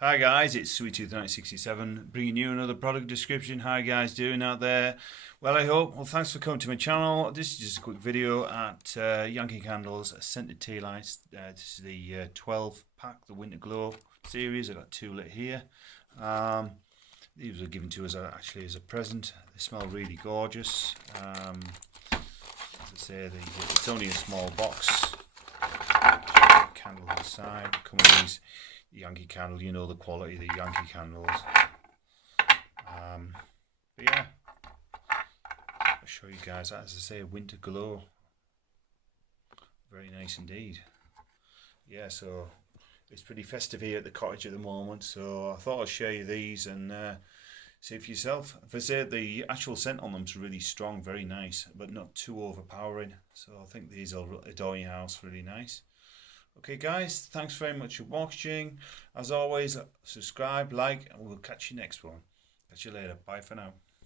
Hi guys, it's SweetTooth1967 bringing you another product description. How you guys doing out there? Well, I hope. Well, thanks for coming to my channel. This is just a quick video at Yankee Candles scented tea lights. This is the 12 pack, the Winter Glow series. I got two lit here. These were given to us actually as a present. They smell really gorgeous. As I say, it's only a small box. Candle on the side. Come with these Yankee candle, you know the quality of the Yankee candles. But yeah, I'll show you guys that. As I say, Winter Glow. Very nice indeed. Yeah, so it's pretty festive here at the cottage at the moment, so I thought I'd share you these and see for yourself. If I say the actual scent on them is really strong, very nice, but not too overpowering. So I think these will adorn your house really nice. Okay guys, thanks very much for watching. As always, subscribe, like, and we'll catch you next one. Catch you later. Bye for now.